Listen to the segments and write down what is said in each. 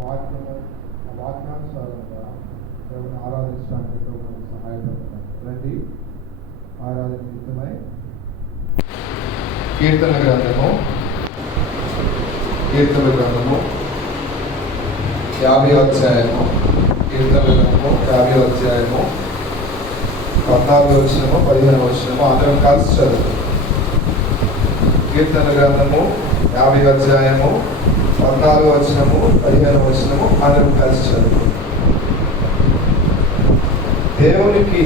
వాక్యము వాక్యానుసారంగా దేవుని ఆరాధించడానికి మనకు సహాయపడుతున్నాం. రండి ఆరాధన నిమిత్తమై కీర్తన గ్రంథము 50 అధ్యాయము, కీర్తన గ్రంథము 50 అధ్యాయము 14 వచనము 15 వచనము అందరం కలిసి చదువు. కీర్తన గ్రంథము 50 అధ్యాయము 14 వచనము 15 వచనము అందరం కలిసి చదువు. దేవునికి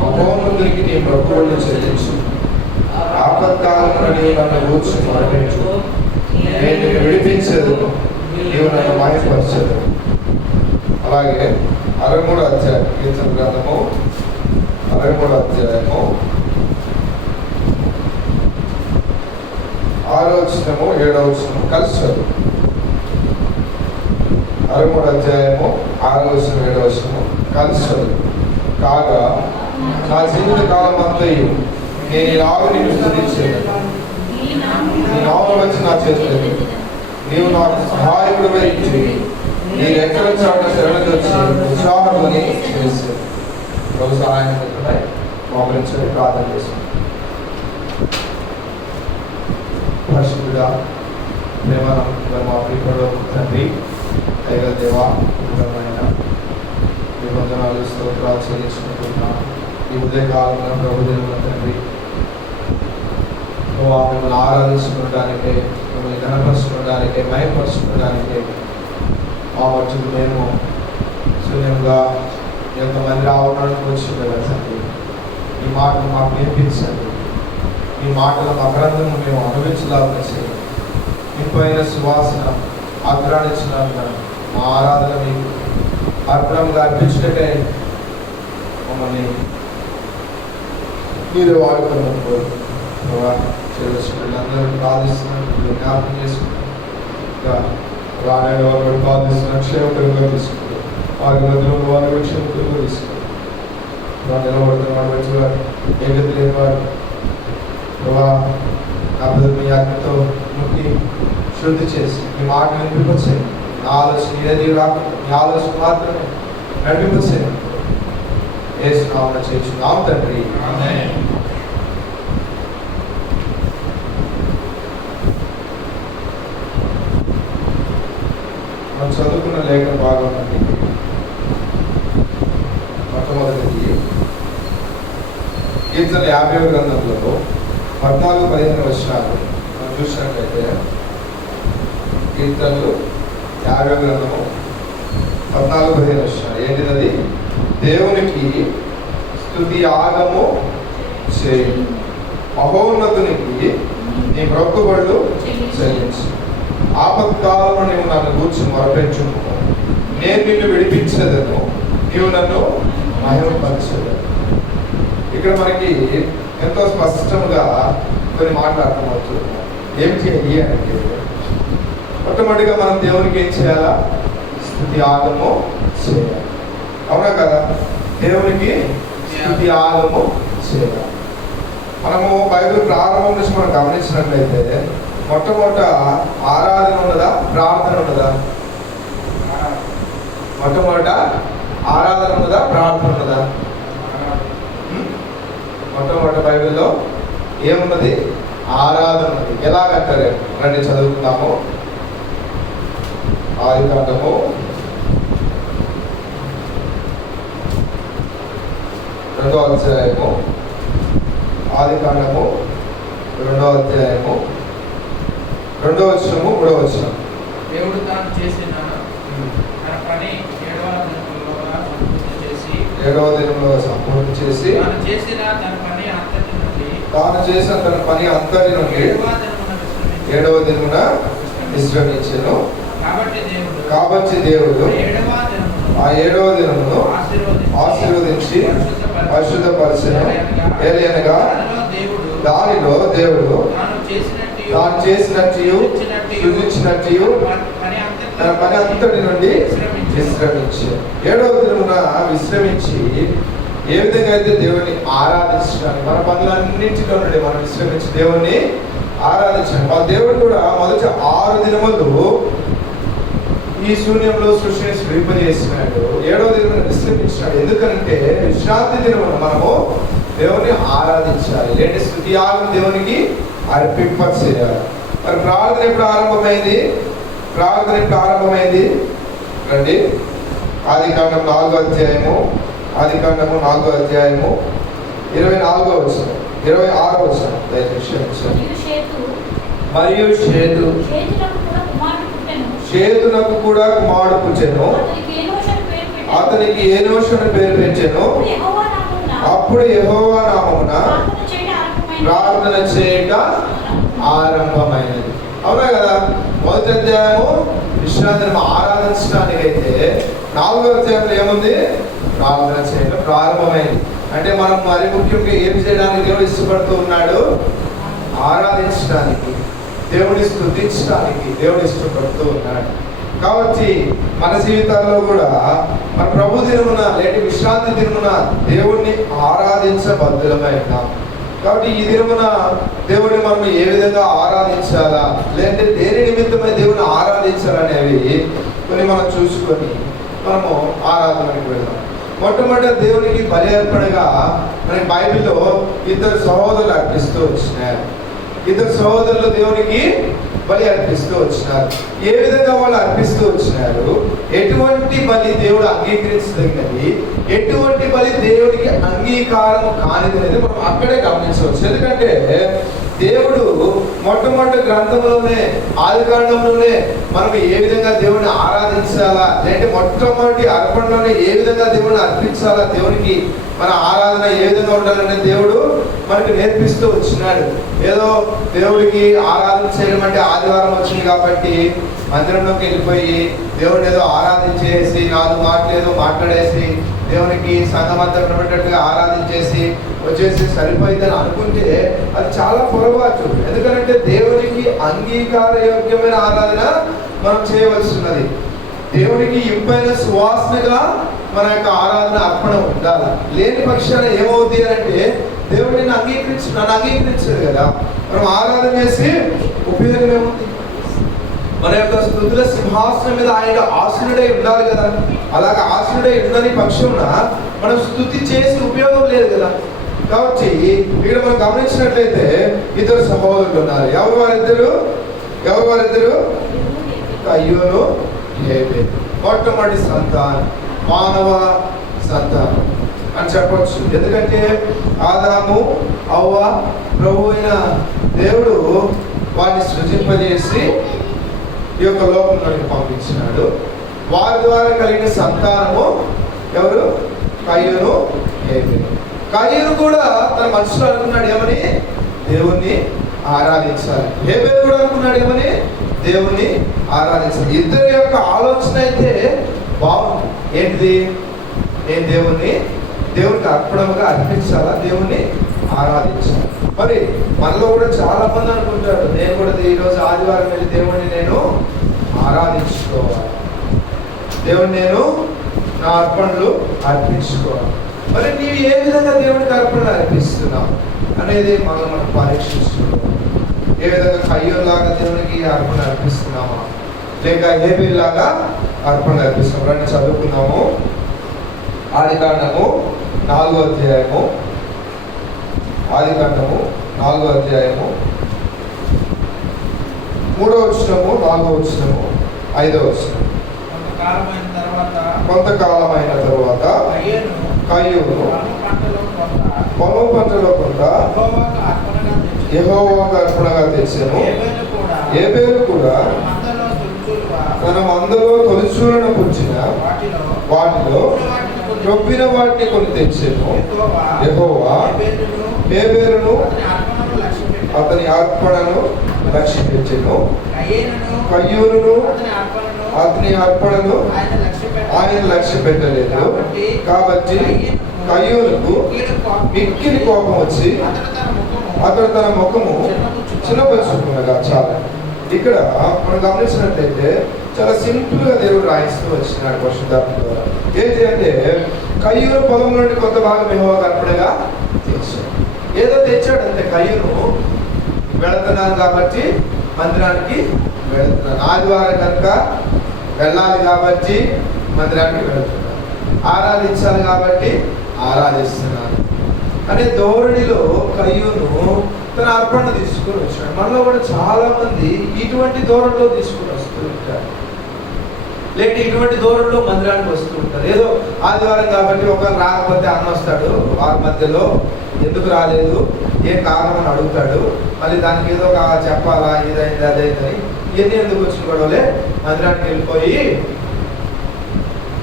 మహోన్నతునికి నీ ప్రభువులను చెల్లించు. ఆపత్కాలమున నీవు నన్ను గూర్చి మొరపెట్టు. నేను నిన్ను విడిపించేదను, నీవు నన్ను మాయపరచెదవు. అలాగే 63 అధ్యాయం కీర్తన గ్రంథము 63 అధ్యాయము 6వ వచనము 7వ వచనము కలిసి చదువు. 63 అధ్యాయము 6వ వచనం 7వ వచనము కలిసి చదువు. కాగా నా జీవిత కాలం అంతయు నేను ఇలాగ నిన్ను స్తుతించేదను. నీ నామమును వచ్చి నా చేతులు నీవు నాకు సహాయకుడు వేయించి నీ రెక్కల చాటున శరణొచ్చి ఉత్సాహముని చేసేది. ప్రభు సహాయం మోకరించి ప్రార్థన చేశాను. పరిశుద్ధుడా, ప్రేమ మా ప్రియకుడు తండ్రి, దైవ దేవా, మీ వందనాలు స్తోత్రాలు చెల్లించుకుంటున్నా. ఈ ఉదయకాలంలో ప్రభు దేవుల తండ్రి, మిమ్మల్ని ఆరాధించుకోవడానికే, మిమ్మల్ని ఘనపరచుకోవడానికే, మయపరచుకోవడానికే మా మధ్యకు మేము శూన్యంగా ఎంతమంది రావడానికి వచ్చింది కదా తండ్రి. ఈ మాటలు మాకు నేర్పించండి. ఈ మాటల మకరందము మేము అనుభవించలాగా చేయండి. ఇంపైన సువాసన ఆగ్రానించడానికి మా ఆరాధన మీకు అర్పణంగా అర్పించినట్టే మమ్మల్ని మీరే వాడుకున్నప్పుడు అందరూ ప్రార్థిస్తున్నారు, జ్ఞాపకం చేసుకుంటారు. ఇంకా రానాయన వారు ప్రార్థిస్తున్నారు, క్షేమకరంగా తీసుకుంటారు. వారి గదులు వారి క్షేమకరంగా తీసుకుంటారు. నిలబడుతున్న వాడు వచ్చేవారు, ఏ గతి లేని వారు మీ ఆజ్ఞతో ముక్కి శుద్ధి చేసి మీ మాట వినిపించేయండి. నా ఆలోచన ఏది రాకుండా మీ ఆలోచన మాత్రమే నడిపించేయండి. యేసునామమున చేస్తున్నాం తండ్రి, ఆమేన్. మనం చదువుకున్న లేఖన భాగం అండి. మొట్టమొదటిది కీర్తన 50వ గ్రంథంలో 14-15 వచనాలు మనం చూసినట్లయితే, కీర్తనలు 50వ గ్రంథము 14-15 వచనాలు ఏంటిది? దేవునికి స్తుతి యాగము చేయి, మహోన్నతునికి నీ మొక్కుబడులు చెల్లించు. ఆపత్కాలమున నీవు నన్ను గూర్చి మొరపెట్టుము. నేను నిన్ను విడిపించేదను, నీవు నన్ను మహిమపరచెదవు. ఇక్కడ మనకి ఎంతో స్పష్టంగా కొన్ని మాటలు అర్థమవుతున్నాయి. ఏం చేయాలి అంటే, మొట్టమొదటిగా మనం దేవునికి ఏం చేయాలా? స్తుతి యాగము చేయాలి. అవునా కదా? దేవునికి స్తుతి యాగము చేయాలి. మనము బైబిల్ ప్రారంభం నుంచి మనం గమనించినట్లయితే మొట్టమొదట ఆరాధన ఉన్నదా, ప్రార్థన ఉన్నదా? మొట్టమొదట ఆరాధన ఉన్నదా, ప్రార్థన ఉన్నదా? మొట్టమొదట బైబిల్లో ఏమున్నది? ఆరాధన ఉన్నది. ఎలాగంటారు? రండి చదువుకుందాము. ఆదికాండము 2వ అధ్యాయము, ఆదికాండము 2వ అధ్యాయము 2వ వచనము 3వ వచనం. దేవుడు తాను చేసిన తన పని 7వ దినములో సంపూర్తి చేసి తాను చేసిన తన పని అంతటి నుండి 7వ దినమున విశ్రమించెను. కాబట్టి దేవుడు ఆ 7వ దినమును ఆశీర్వదించి పరిశుద్ధపరచెను. ఏలయనగా దానిలో దేవుడు తాను చేసినట్టు సృజించినట్టు తన పని అంతటి నుండి విశ్రమించాడు. 7వ దినమున విశ్రమించి ఏ విధంగా అయితే దేవుని ఆరాధించడానికి, మన పనులన్నింటిలో నుండి మనం విశ్రమించి దేవుణ్ణి ఆరాధించండి. మా దేవుడు కూడా మొదటి 6 దినములు ఈ శూన్యంలో సృష్టిని స్వీపజేసినాడు, 7వ దినం విశ్రమించినాడు. ఎందుకంటే విశ్రాంతి దినమున మనము దేవుని ఆరాధించాలి, లేదంటే స్తుతి యాగం దేవునికి అర్పింపచేయాలి. మరి ప్రార్థన ఎప్పుడు ఆరంభమైంది? ప్రార్థన ఎప్పుడు ఆరంభమైంది? రండి, ఆదికాండం 4వ అధ్యాయము, ఆదికాండము 4వ అధ్యాయము 24వ వచనం, 26వ వచనం. మరియు షేతునకు కూడా కుమారుడు పుట్టెను, అతనికి ఏనోషు పేరు పెట్టెను. అప్పుడు యెహోవా నామమున ప్రార్థన చేయట ఆరంభమైనది. అవునా కదా? మొదటి అధ్యాయము విశ్రాంతిని ఆరాధించడానికి అయితే, 4వ అధ్యాయంలో ఏముంది? ప్రార్థన చేయడం ప్రారంభమైంది. అంటే మనం మరి ముఖ్యంగా ఏం చేయడానికి దేవుడు ఇష్టపడుతూ ఉన్నాడు? ఆరాధించడానికి, దేవుడిని స్తుతించడానికి దేవుడు ఇష్టపడుతూ ఉన్నాడు. కాబట్టి మన జీవితాల్లో కూడా మన ప్రభు దినమున లేదంటే విశ్రాంతి దినమున దేవుణ్ణి ఆరాధించబద్ధులమై ఉన్నాం. కాబట్టి ఈ దినమున దేవుడిని మనం ఏ విధంగా ఆరాధించాలా, లేదంటే దేని నిమిత్తమై దేవుని ఆరాధించాలనేవి కొన్ని మనం చూసుకొని మనము ఆరాధనకి వెళ్దాం. మొట్టమొదటి దేవునికి బలి అర్పణగా మనకి బైబిల్లో 2 సహోదరులు అర్పిస్తూ వచ్చినారు. 2 సహోదరులు దేవునికి బలి అర్పిస్తూ వచ్చినారు. ఏ విధంగా వాళ్ళు అర్పిస్తూ వచ్చినారు? ఎటువంటి బలి దేవుడు అంగీకరించదగినది, ఎటువంటి బలి దేవుడికి అంగీకారం కానిది అనేది మనం అక్కడే గమనించవచ్చు. ఎందుకంటే దేవుడు మొట్టమొదటి గ్రంథంలోనే, ఆదికాండంలోనే మనం ఏ విధంగా దేవుడిని ఆరాధించాలా, లేదంటే మొట్టమొదటి అర్పణలోనే ఏ విధంగా దేవుడిని అర్పించాలా, దేవునికి మన ఆరాధన ఏ విధంగా ఉండాలంటే దేవుడు మనకు నేర్పిస్తూ వచ్చినాడు. ఏదో దేవుడికి ఆరాధన చేయడం అంటే ఆదివారం వచ్చింది కాబట్టి మందిరంలోకి వెళ్ళిపోయి దేవుడిని ఏదో ఆరాధించేసి 4 మాటలు ఏదో మాట్లాడేసి దేవునికి సంఘమంతా వినబెట్టేట్టుగా ఆరాధించేసి వచ్చేసి సరిపోయిందని అనుకుంటే అది చాలా పొరపాటు. ఎందుకంటే దేవునికి అంగీకార యోగ్యమైన ఆరాధన మనం చేయవలసినది. దేవునికి ఇంపైన సువాసనగా మన యొక్క ఆరాధన అర్పణ ఉండాలి. లేని పక్షాన ఏమవుతుంది అంటే దేవుడిని నన్ను అంగీకరించదు కదా, మనం ఆరాధన చేసి ఉపయోగం ఏముంది? మన యొక్క స్తుతుల సింహాసనం మీద ఆయన ఆసనుడై ఉండాలి కదా. అలాగే ఆసనుడై ఉండని పక్షంలో మనం స్తుతి చేసి ఉపయోగం లేదు కదా. కాబట్టి ఇక్కడ మనం గమనించినట్లయితే 2 సహోదరులు ఉన్నారు. ఎవరు వారిద్దరు? కయ్యోను, హేబెలు. మొట్టమొదటి సంతానం, మానవ సంతానం అని చెప్పొచ్చు. ఎందుకంటే ఆదాము, హవ్వ, ప్రభు అయిన దేవుడు వారిని సృజింపజేసి ఈ యొక్క లోకంలోకి పంపించినాడు. వారి ద్వారా కలిగిన సంతానము ఎవరు? కయ్యూను, హేబెలు. కయ్యూను కూడా తన మనసులో అనుకున్నాడు ఏమని? దేవుణ్ణి ఆరాధించాలి. హేబెలు కూడా అనుకున్నాడు ఏమని? దేవుణ్ణి ఆరాధించాలి. ఇద్దరి యొక్క ఆలోచన అయితే బాగుంది. ఏంటిది? నేను దేవునికి అర్పణముగా అర్పించాలా, దేవుణ్ణి ఆరాధించాలి. మరి మనలో కూడా చాలా మంది అనుకుంటారు, నేను కూడా ఈరోజు ఆదివారం వెళ్ళి దేవుణ్ణి నేను ఆరాధించుకోవాలి, దేవుని నేను నా అర్పణలు అర్పించుకోవాలి. మరి నీవు ఏ విధంగా దేవునికి అర్పణలు అర్పిస్తున్నావు అనేది మనం పరీక్షిస్తున్నాం. ఏ విధంగా కయ్యోలాగా దేవునికి అర్పణ అర్పిస్తున్నామా, లేక హేబెల్లాగా అర్పణ అర్పిస్తున్నాం? రండి చదువుకుందాము. ఆదికాండము 4వ అధ్యాయము, ఆదికాండము 4వ అధ్యాయము 3వ వచనము, 4వ వచనము, 5వ వచనం. కొంతకాలమైన తర్వాత కయ్యూను పొలం పంటలో కొంత యెహోవాకు అర్పణగా తెచ్చాను. హేబెలు కూడా తన మందలో తొలిచూలను పుచ్చిన వాటిలో చొప్పిన వాటిని కొన్ని తెచ్చాను. యెహోవా హేబెలును అతని అర్పణను లక్ష్యపెట్టెను. కయ్యూనును అతని అర్పణను ఆయన లక్ష్య పెట్టలేదు. కాబట్టి కయ్యూనుకు మిక్కిలి కోపం వచ్చి అతడు తన ముఖము చిన్నపరుచుకున్నగా. చాలా ఇక్కడ మనం గమనించినట్లయితే చాలా సింపుల్ గా దేవుడు రాయిస్తూ వచ్చినాడు పరిశుద్ధాత్మ ద్వారా. ఏంటి అంటే కయ్యూను పొలం నుండి కొంత భాగం యెహోవాకు అర్పణగా తెచ్చాడు. ఏదో తెచ్చాడు అంటే కయ్యూను వెళుతున్నాను కాబట్టి మందిరానికి వెళుతున్నాను, ఆదివారం కనుక వెళ్ళాలి కాబట్టి మందిరానికి వెళుతున్నాను, ఆరాధించాలి కాబట్టి ఆరాధిస్తున్నాను అనే ధోరణిలో కయ్యూను తన అర్పణ తీసుకుని వచ్చాడు. మనలో కూడా చాలా మంది ఇటువంటి ధోరణిలో తీసుకుని వస్తూ ఉంటారు, లేక ఇటువంటి ధోరణిలో మందిరానికి వస్తూ ఉంటారు. ఏదో ఆదివారం కాబట్టి ఒకరు రాకపోతే అన్న వస్తాడు, వారి మధ్యలో ఎందుకు రాలేదు, ఏ కారణం అని అడుగుతాడు, మళ్ళీ దానికి ఏదో చెప్పాలా, ఇదైంది అదైందని ఇవన్నీ ఎందుకు వచ్చిన గొడవలే, మందిరానికి వెళ్ళిపోయి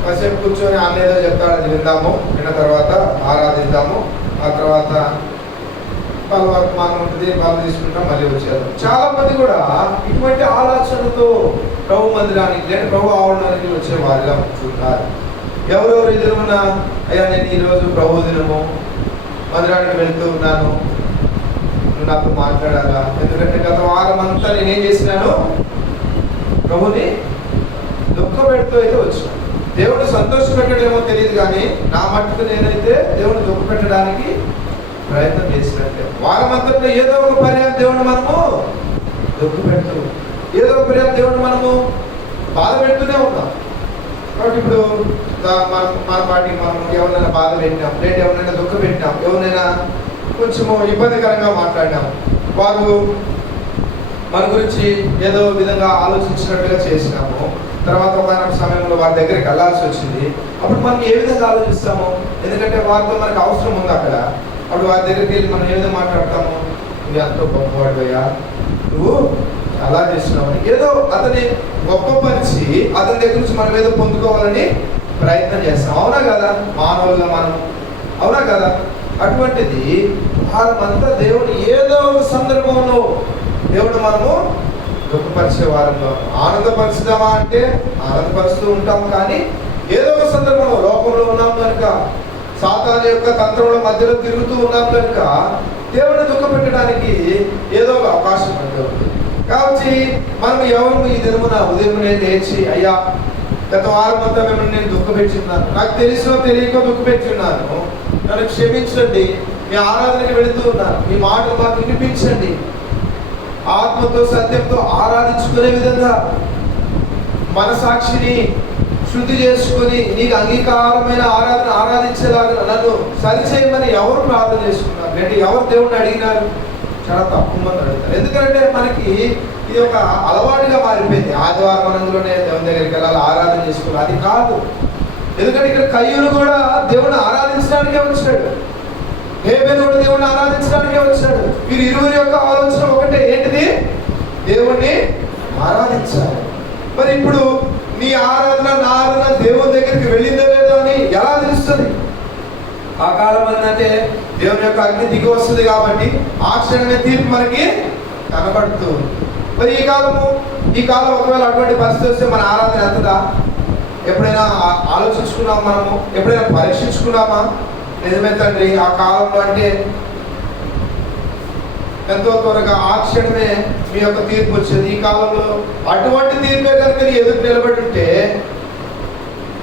కాసేపు కూర్చొని అన్న ఏదో చెప్తాడు, అది విందాము, విన్న తర్వాత ఆరాధిద్దాము, ఆ తర్వాత వాళ్ళ వరకు మనం ఉంటుంది, వాళ్ళు తీసుకుంటాం, మళ్ళీ వచ్చారు. చాలా మంది కూడా ఇటువంటి ఆలోచనతో ప్రభు మందిరానికి లేదా ప్రభు ఆవరణానికి వచ్చే వారిగా ఉంటున్నారు. ఎవరెవరు ఎదురున్నా, అయ్యా నేను ఈరోజు ప్రభు దినము మందిరానికి వెళ్తూ ఉన్నాను, నువ్వు నాతో మాట్లాడాలా, ఎందుకంటే గత వారం అంతా నేనేం చేసినాను, ప్రభుని దుఃఖ పెడుతూ అయితే వచ్చాను. దేవుడు సంతోష పెట్టడేమో తెలియదు, కానీ నా మట్టుకు నేనైతే దేవుడు దుఃఖ పెట్టడానికి ప్రయత్నం చేసినట్టే. వారమంతా ఏదో ఒక పర్యాయం దేవుడిని మనము దుఃఖ పెడుతూ, ఏదో ఒక పర్యాయం దేవుడిని మనము బాధ పెడుతూనే ఉన్నాం. కాబట్టి ఇప్పుడు మన పాటికి మనం ఎవరినైనా బాధ పెట్టినాం, లేదా ఎవరినైనా దుఃఖ పెట్టినాం, ఎవరినైనా కొంచెము ఇబ్బందికరంగా మాట్లాడినాం, వారు మన గురించి ఏదో విధంగా ఆలోచించినట్టుగా చేసినాము, తర్వాత ఒక సమయంలో వారి దగ్గరికి వెళ్ళాల్సి వచ్చింది. అప్పుడు మనం ఏ విధంగా ఆలోచిస్తాము, ఎందుకంటే వారితో మనకు అవసరం ఉంది అక్కడ. అప్పుడు వారి దగ్గరికి వెళ్ళి మనం ఏ విధంగా మాట్లాడతాము, నువ్వు ఎంతో గొప్పవాడిపోయా, నువ్వు అలా చేస్తున్నావు, ఏదో అతని గొప్పపరిచి అతని దగ్గర నుంచి మనం ఏదో పొందుకోవాలని ప్రయత్నం చేస్తాం. అవునా కదా, మానవులుగా మనం, అవునా కదా? అటువంటిది వారమంతా దేవుడు ఏదో ఒక సందర్భంలో దేవుడు మనము దుఃఖపరిచే వారంలో ఆనందపరుచుదామా అంటే ఆనందపరుస్తూ ఉంటాం, కానీ ఏదో ఒక సందర్భంలో లోకంలో ఉన్నాం కనుక, సాతాను యొక్క తంత్రంలో మధ్యలో తిరుగుతూ ఉన్నాం కనుక దేవుడిని దుఃఖ పెట్టడానికి ఏదో ఒక అవకాశం ఉంటుంది. కాబట్టి మనం ఎవరు ఈ దినమున ఉదయం లేచి, అయ్యా గత వారం అంతా మిమ్మల్ని నేను దుఃఖ పెట్టున్నాను, నాకు తెలుసో తెలియకో దుఃఖ పెట్టున్నాను, నన్ను క్షమించండి, మీ ఆరాధనకి వెళుతూ ఉన్నాను, మీ మాటలు మాకు వినిపించండి, ఆత్మతో సత్యంతో ఆరాధించుకునే విధంగా మనసాక్షిని శుద్ధి చేసుకొని నీకు అంగీకారమైన ఆరాధన ఆరాధించేలాగా నన్ను సరిచేయమని ఎవరు ప్రార్థన చేసుకున్నారు, అంటే ఎవరు దేవుడిని అడిగినారు? చాలా తక్కువ మంది అడుగుతారు. ఎందుకంటే మనకి ఇది ఒక అలవాటుగా మారిపోయింది. ఆదివారం అనందులోనే దేవుని దగ్గరికి వెళ్ళాలి, ఆరాధన చేసుకోవాలి, అది కాదు. ఎందుకంటే ఇక్కడ కయ్యూను కూడా దేవుడిని ఆరాధించడానికే వచ్చాడు, హేబేలు కూడా దేవుడిని ఆరాధించడానికే వచ్చాడు. వీరు ఇరువురి యొక్క ఆలోచన ఒకటే, ఏంటిది? దేవుణ్ణి ఆరాధించాలి. మరి ఇప్పుడు నీ ఆరాధన నా ఆరాధన దేవుని దగ్గరికి వెళ్ళిందో లేదో అని ఎలా తెలుస్తుంది? ఆ కాలం అంటే దేవుని యొక్క అగ్ని దిగి వస్తుంది కాబట్టి ఆ క్షణమే తీర్పు మనకి కనబడుతూ. మరి ఈ కాలం ఒకవేళ అటువంటి పరిస్థితి వస్తే మన ఆరాధన ఎంతదా? ఎప్పుడైనా ఆలోచించుకున్నామా? మనము ఎప్పుడైనా పరీక్షించుకున్నామా? నిజమే తండ్రి, ఆ కాలంలో అంటే ఎంతో త్వరగా ఆ క్షణమే మీ యొక్క తీర్పు వచ్చేది. ఈ కాలంలో అటువంటి తీర్పే కనుక ఎదురు నిలబడి ఉంటే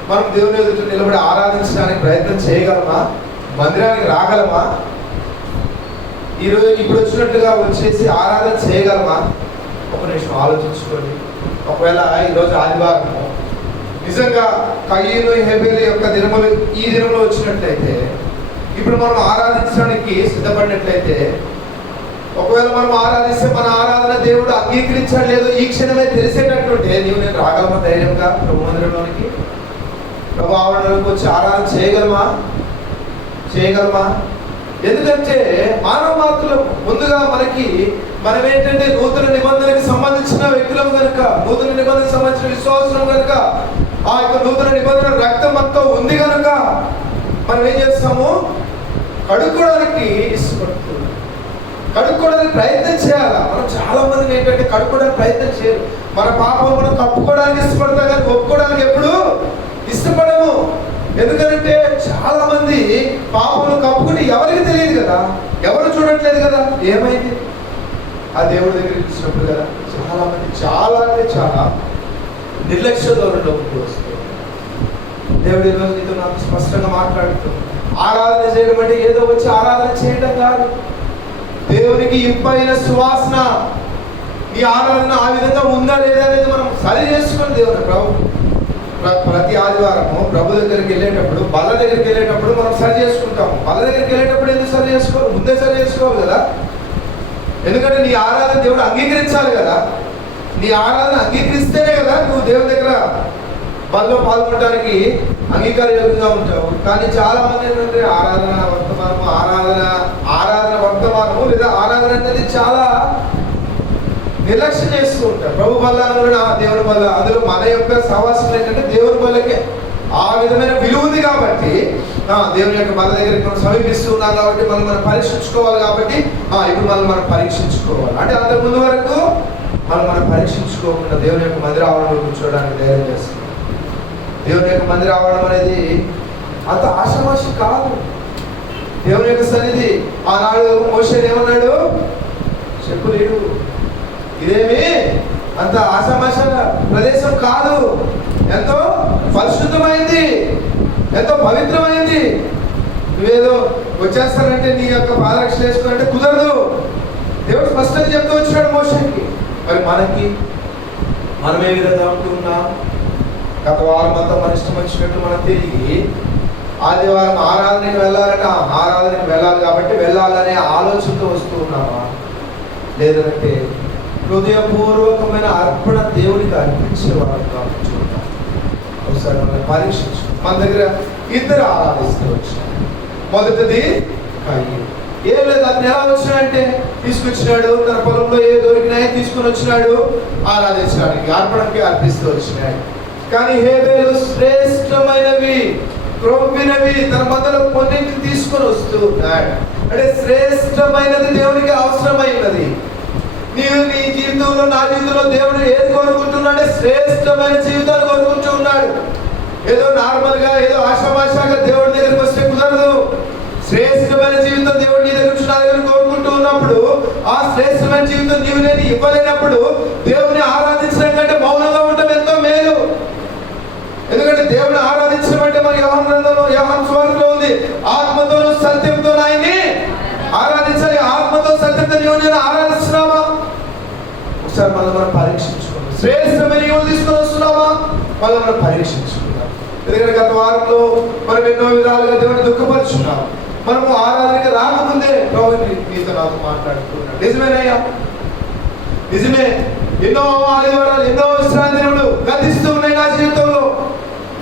మనం దేవుని ఎదుట నిలబడి ఆరాధించడానికి ప్రయత్నం చేయగలమా? మందిరానికి రాగలమా? ఈరోజు ఇప్పుడు వచ్చినట్టుగా వచ్చేసి ఆరాధన చేయగలమా? ఒక నిమిషం ఆలోచించుకోండి. ఒకవేళ ఈరోజు ఆదివారము నిజంగా కయ్యూను హేబేలు యొక్క దినములు ఈ దినంలో వచ్చినట్లయితే, ఇప్పుడు మనం ఆరాధించడానికి సిద్ధపడినట్లయితే, ఒకవేళ మనం ఆరాధిస్తే మన ఆరాధన దేవుడు అంగీకరించాడు లేదో ఈ క్షణమే తెలిసేటట్టుంటే నీవు నేను రాగలమా ధైర్యంగా ప్రభు మందిరంలోనికి, ప్రభు ఆవరణలోకి వచ్చి ఆరాధన చేయగలమా? ఎందుకంటే మానవ మాత్రం ముందుగా మనం ఏంటంటే నూతన నిబంధనకి సంబంధించిన వ్యక్తులం కనుక, నూతన నిబంధనకు సంబంధించిన విశ్వాసం కనుక, ఆ యొక్క నూతన నిబంధన రక్తం అంతా ఉంది కనుక మనం ఏం చేస్తాము? కడుక్కోవడానికి ఇష్టపడుతున్నాం, కడుక్కోవడానికి ప్రయత్నం చేయాలా. మనం చాలా మందిని ఏంటంటే కడుక్కోవడానికి ప్రయత్నం చేయరు. మన పాపం మనం కప్పుకోవడానికి ఇష్టపడతాం, కానీ ఒప్పుకోవడానికి ఎప్పుడు ఇష్టపడము. ఎందుకంటే చాలా మంది పాపను కప్పుకుంటే ఎవరికి తెలియదు కదా, ఎవరు చూడట్లేదు కదా, ఏమైంది? ఆ దేవుడి దగ్గరికి వచ్చినప్పుడు కదా చాలా మంది చాలా నిర్లక్ష్య ధోరణిలో వస్తుంది. దేవుడి ఈరోజు నీతో నాకు స్పష్టంగా మాట్లాడుతూ, ఆరాధన చేయడం అంటే ఏదో వచ్చి ఆరాధన చేయడం కాదు. దేవునికి ఇంపైన సువాసన ఈ ఆరాధన ఆ విధంగా ఉందా లేదా అనేది మనం సరి చేసుకొని దేవుని ప్రతి ఆదివారము ప్రభు దగ్గరికి వెళ్ళేటప్పుడు బల్ల దగ్గరికి వెళ్ళేటప్పుడు మనం సరి చేసుకుంటాము. బల్ల దగ్గరికి వెళ్ళేటప్పుడు ఎందుకు సరి చేసుకోవాలి? ముందే సరి చేసుకోవాలి కదా. ఎందుకంటే నీ ఆరాధన దేవుడు అంగీకరించాలి కదా. నీ ఆరాధన అంగీకరిస్తేనే కదా నువ్వు దేవుని దగ్గర బల్లో పాల్గొనడానికి అంగీకారయోగ్యంగా ఉంటావు. కానీ చాలా మంది ఏంటంటే ఆరాధన వర్తమానము లేదా ఆరాధన అనేది చాలా నిర్లక్ష్యం చేస్తూ ఉంటారు. ప్రభు బల్ల దేవుని బల్ల, అందులో మన యొక్క సహవాసం ఏంటంటే దేవుని బల్లకే ఆ విధమైన విలువ ఉంది కాబట్టి దేవుని యొక్క బల్ల దగ్గరికి మనం సమీపిస్తూ ఉన్నాం కాబట్టి మనం పరీక్షించుకోవాలి. కాబట్టి ఇప్పుడు మనం పరీక్షించుకోవాలి. అంటే అంతకు ముందు వరకు మనం పరీక్షించుకోకుండా దేవుని యొక్క మందిర ఆవరణలో కూర్చోవడానికి ధైర్యం చేస్తున్నాం. దేవుని యొక్క మందిర ఆవరణం అనేది అంత ఆషామాషి కాదు. దేవుని యొక్క సన్నిధి ఆనాడు మోషే ఏమన్నాడు? చెప్పులేడు. ఇదేమి అంత ఆషామాష ప్రదేశం కాదు, ఎంతో పరిశుద్ధమైంది, ఎంతో పవిత్రమైంది. నువ్వేదో వచ్చేస్తానంటే నీ యొక్క పాదరక్షణ వేసుకున్నట్టే కుదరదు. దేవుడు స్పష్టంగా చెప్తూ వచ్చినాడు మోషేకి. మరి మనం ఏ విధంగా ఉంటున్నాం? గత వారం అంతా మన ఇష్టం వచ్చినట్టు మనం తిరిగి ఆదివారం ఆరాధనకి వెళ్ళాలంటే ఆరాధనకి వెళ్ళాలి కాబట్టి వెళ్ళాలనే ఆలోచనతో వస్తూ ఉన్నామా? లేదంటే హృదయపూర్వకమైన అర్పణ దేవునికి అర్పించే వారుగా చూద్దాం. ఒకసారి మనం పరీక్షించు. మన దగ్గర ఇద్దరు ఆరాధిస్తూ వచ్చినారు. మొదటిది కయ్యూను. ఏం లేదు, అతను ఎలా వచ్చినాడంటే తీసుకొచ్చినాడు, తన పొలంలో ఏ దొరికినాయో తీసుకుని వచ్చినాడు, ఆరాధించడానికి అర్పణకి అర్పిస్తూ వచ్చినాడు. కానీ హేబేలు శ్రేష్టమైనవి క్రొవ్వినవి తన మందలో కొన్నింటిని తీసుకొని వస్తూ ఉన్నాడు. అంటే శ్రేష్టమైనది దేవునికి అవసరమైనది. నీవు నీ జీవితంలో నా జీవితంలో దేవుడు ఏది కోరుకుంటున్నాడే? శ్రేష్టమైన జీవితాన్ని కోరుకుంటూ ఉన్నాడు. ఏదో నార్మల్ గా ఏదో ఆషామాషాగా దేవుడి దగ్గరికి వస్తే కుదరదు. శ్రేష్టమైన జీవితం దేవుడు నీ దగ్గర నా దగ్గర కోరుకుంటూ ఉన్నప్పుడు ఆ శ్రేష్టమైన జీవితం నీవు నేను ఇవ్వలేనప్పుడు దేవుని ఆరాధించడం కంటే మౌనంగా ఉండటం ఎంతో మేలు. ఎందుకంటే దేవుని ఆరాధించడం అంటే మన యోహాను సువార్తలో ఉంది, ఆత్మతోను సత్యంతో ఆయన్ని ఆరాధించాలి. ఆత్మతో సత్యంతో నీవు నేను ఆరాధిస్తున్నామా? ఒకసారి మనం పరీక్షించుకున్నాం. శ్రేష్టమైన నీవులు తీసుకొని వస్తున్నామా? మనం పరీక్షించుకున్నాం. ఎందుకంటే గత వారంలో మనం ఎన్నో విధాలుగా దేవుని దుఃఖపరుచున్నాం. మనము ఆరాధనకి రాకముందే ప్రభు నీతో నాతో మాట్లాడుతున్నాడు. నిజమేనయ్యా, నిజమే. ఎన్నో ఆదివారాలు, ఎన్నో విశ్రాంతి దినములు గతిస్తూ ఉన్నాయి నా జీవితంలో.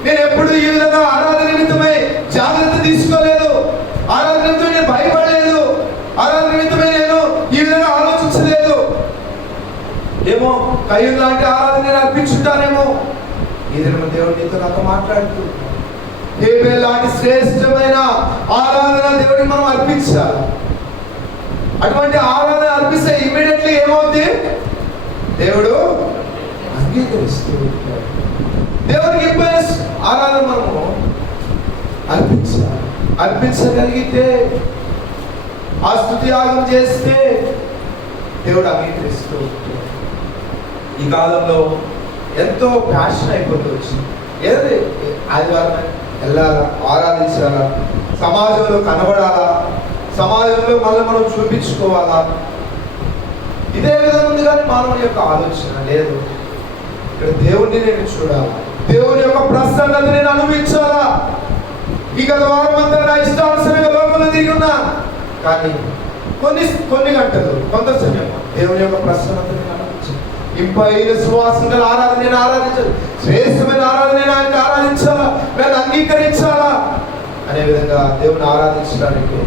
నేను ఎప్పుడు ఈ విధంగా ఆరాధన నిమిత్తమై జాగ్రత్త తీసుకోలేదు. ఆరాధన నిమిత్తమై నేను భయపడలేదు. ఆరాధన నిమిత్తమై నేను ఈ విధంగా ఆలోచించలేదు. ఏమో కయ్యూను లాంటి ఆరాధన నేను అర్పించుంటానేమో. ఈ దినం దేవుడు నీతో నాతో మాట్లాడుతూ హేబేలు లాంటి శ్రేష్టమైన ఆరాధన దేవుడికి మనం అర్పించాలి. అటువంటి ఆరాధన అర్పిస్తే ఇమ్మీడియట్లీ ఏమవుతుంది? దేవుడు అంగీకరిస్తూ ఉంటాడు. దేవుడికి ఇబ్బంది ఆరాధన మనము అర్పించగలిగితే, ఆ స్తుతి యాగం చేస్తే దేవుడు అంగీకరిస్తూ ఉంటాడు. ఈ కాలంలో ఎంతో ప్యాషన్ అయిపోతూ వచ్చింది. ఏది ఆదివారం వెళ్ళాలా, ఆరాధించాలా, సమాజంలో కనబడాలా, సమాజంలో మనం చూపించుకోవాలా, ఇదే విధంగా ఉంది. కానీ మానవుని యొక్క ఆలోచన లేదు. ఇక్కడ దేవుడిని నేను చూడాలా, దేవుని యొక్క ప్రసన్నత నేను అనుభవించాలా. ఈ గత వారం అంతా నా ఇష్టానుసరంగా లోపల తిరిగి ఉన్నా, కానీ కొన్ని గంటలు కొంత సమయం దేవుని యొక్క ప్రసన్నతని అనుభవించాలి. ఇంపైన సువాసన గల ఆరాధన నేను ఆరాధించాలి, శ్రేష్టమైన ఆరాధన నేను ఆయనకి ఆరాధించాలా, నేను అంగీకరించాలా అనే విధంగా దేవుని ఆరాధించడానికి,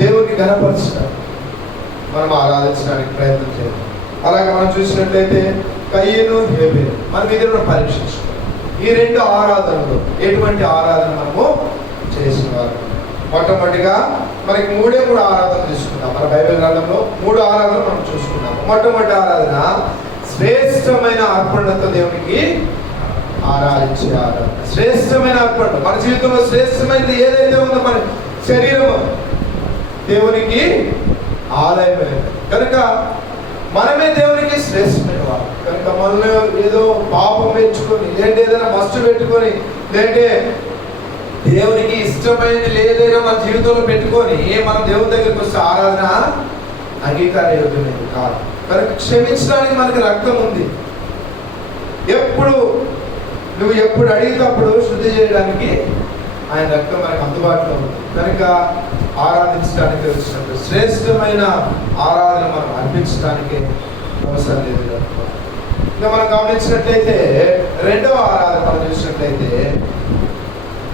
దేవుడిని ఘనపరచడానికి మనం ఆరాధించడానికి ప్రయత్నం చేయాలి. అలాగే మనం చూసినట్లయితే కయ్యూను హేబేలు మన మీద పరీక్షించుకోవాలి. ఈ రెండు ఆరాధనలు ఎటువంటి ఆరాధన మనము చేసిన వారు. మొట్టమొదటిగా మనకి మూడు ఆరాధనలు తీసుకున్నాం. మన బైబిల్ గ్రంథంలో 3 ఆరాధనలు మనం చూసుకున్నాము. మొట్టమొదటి ఆరాధన శ్రేష్టమైన అర్పణతో దేవునికి ఆరాధించే ఆరాధన. శ్రేష్టమైన అర్పణ మన జీవితంలో శ్రేష్టమైనది ఏదైతే ఉందో మన శరీరం దేవునికి ఆలయమైనది కనుక మనమే దేవునికి శ్రేష్టమైన వారు. కనుక మనలో ఏదో పాపం పెంచుకొని, లేదంటే ఏదైనా మస్తు పెట్టుకొని, లేదంటే దేవునికి ఇష్టమైనది లేదేదో మన జీవితంలో పెట్టుకొని మనం దేవుని దగ్గరికి వస్తే ఆరాధన అంగీకారయోగ్యమైనది కాదు. కనుక క్షమించడానికి మనకి రక్తం ఉంది. నువ్వు ఎప్పుడు అడిగినప్పుడు శుద్ధి చేయడానికి ఆయన రక్తం మనకు అందుబాటులో ఉంది. కనుక ఆరాధించడానికి వచ్చినప్పుడు శ్రేష్టమైన ఆరాధన మనం అర్పించడానికి అవసరం లేదు. ఇంకా మనం గమనించినట్లయితే రెండవ ఆరాధన మనం చూసినట్లయితే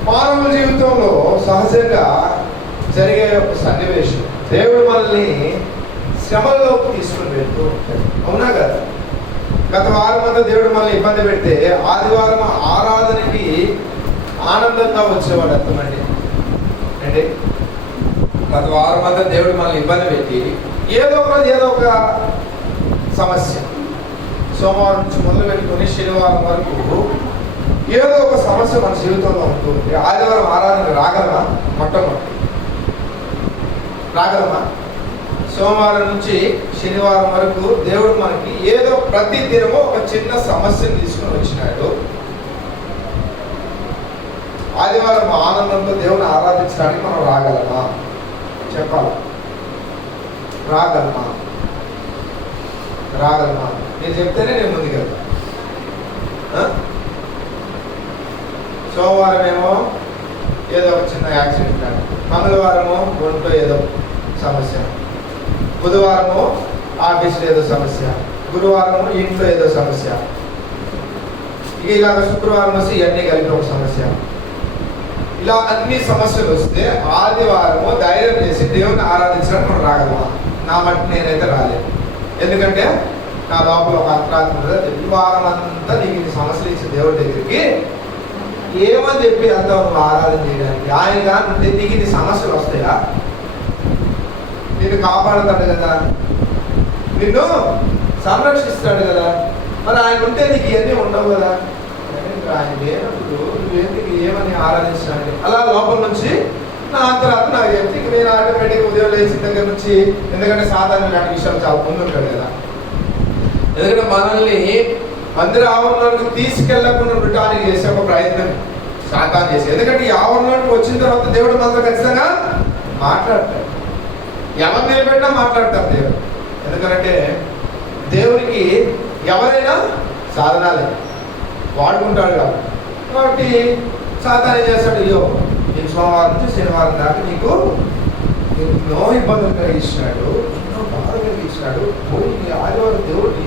మానవ జీవితంలో సహజంగా జరిగే ఒక సన్నివేశం, దేవుడు మనల్ని శ్రమల్లోకి తీసుకుని వెళ్తూ ఉంటాడు. అవునా కదా? గత వారం అంతా దేవుడు మనల్ని ఇబ్బంది పెడితే ఆదివారం ఆరాధనకి ఆనందంగా వచ్చేవాడు అర్థమండి. అంటే గత వారం అంతా దేవుడు మనల్ని ఇబ్బంది పెట్టి ఏదో ఒక సమస్య, సోమవారం నుంచి మొదలు పెట్టుకొని శనివారం వరకు ఏదో ఒక సమస్య మన జీవితంలో ఉంటుంది. ఆదివారం ఆరాధన రాగలమా? మొట్టమొదటి రాగలమా? సోమవారం నుంచి శనివారం వరకు దేవుడు మనకి ఏదో ప్రతి దినము ఒక చిన్న సమస్యను తీసుకొని వచ్చినాడు. ఆదివారం ఆనందంతో దేవుని ఆరాధించడానికి మనం రాగలమా? చెప్పాలి. రాగలమా? మీరు చెప్తేనే నేను ముందుకెళ్తా. సోమవారం ఏమో ఏదో ఒక చిన్న యాక్సిడెంట్ కానీ, మంగళవారము ఒంట్లో ఏదో సమస్య, బుధవారము ఆఫీస్లో ఏదో సమస్య, గురువారము ఇంట్లో ఏదో సమస్య, ఇలాగ శుక్రవారం వస్తే ఇవన్నీ కలిపి ఒక సమస్య. ఇలా అన్ని సమస్యలు వస్తే ఆదివారము ధైర్యం చేసి దేవుని ఆరాధించడానికి మనం రాగలమా? నా మట్టి నేనైతే రాలేదు. ఎందుకంటే నా లోపల ఒక అంతరాత్మ ఈ వారం అంతా నీకు ఇన్ని సమస్యలు ఇచ్చే దేవుడి దగ్గరికి ఏమని చెప్పి అంతా నువ్వు ఆరాధన చేయడానికి? ఆయన కానీ నీకు ఇన్ని సమస్యలు వస్తాయా? నిన్ను కాపాడుతాడు కదా, నిన్ను సంరక్షిస్తాడు కదా, మరి ఆయన ఉంటే నీకు ఇవన్నీ ఉండవు కదా. ఆయన లేనప్పుడు నువ్వేందుకు ఏమని ఆరాధించడానికి? అలా లోపల నుంచి నా అంతరాత్మ నాకు చెప్తే ఇక నేను ఆటోమేటిక్ ఉదయం లేచిన దగ్గర నుంచి, ఎందుకంటే సాధారణ ఇలాంటి విషయాలు చాలా ముందు ఉంటాడు కదా. ఎందుకంటే మనల్ని మందిర ఆవరణలోకి తీసుకెళ్లకుండా ఉండటానికి చేసే ఒక ప్రయత్నం సాతాను చేసి, ఎందుకంటే ఈ ఆవరణలోకి వచ్చిన తర్వాత దేవుడు మనతో ఖచ్చితంగా మాట్లాడతాడు. ఎవరు నిలబెట్టినా మాట్లాడతారు దేవుడు. ఎందుకంటే దేవునికి ఎవరైనా సాధనాలే వాడుకుంటాడు కాబట్టి సాతాను ఏం చేస్తాడు? అయ్యో నీకు సోమవారం నుంచి శనివారం దాకా నీకు ఎన్నో ఇబ్బందులు కలిగించినాడు, ఎన్నో బాధ కలిగించినాడు. పోయి ఆదివారం దేవుడిని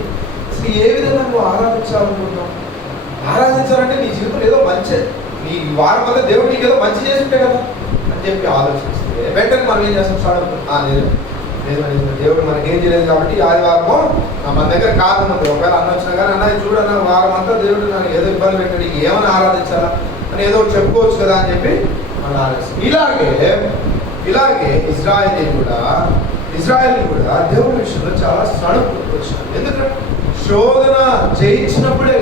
అసలు ఏ విధంగా నువ్వు ఆరాధించాలనుకుంటున్నావు? ఆరాధించాలంటే నీ జీవితం ఏదో మంచి, నీ వారం వల్ల దేవుడు నీకు ఏదో మంచి చేసి ఉంటాయి కదా అని చెప్పి ఆలోచిస్తే వెంటనే మనం ఏం చేస్తాం? లేదు దేవుడు మనకి ఏం చేయలేదు కాబట్టి ఆదివారము మన దగ్గర కారణం ఉంది. ఒకవేళ అన్న వచ్చినా కానీ అన్న చూడన్న వారం అంతా దేవుడు నన్ను ఏదో ఇబ్బంది పెట్టాడు, ఏమైనా ఆరాధించాలా అని ఏదో చెప్పుకోవచ్చు కదా అని చెప్పి మనం ఆలోచిస్తాం. ఇలాగే ఇజ్రాయేల్ కూడా దేవుడి విషయంలో చాలా సడుపు వచ్చినాడు. ఎందుకంటే శోధన జయించినప్పుడే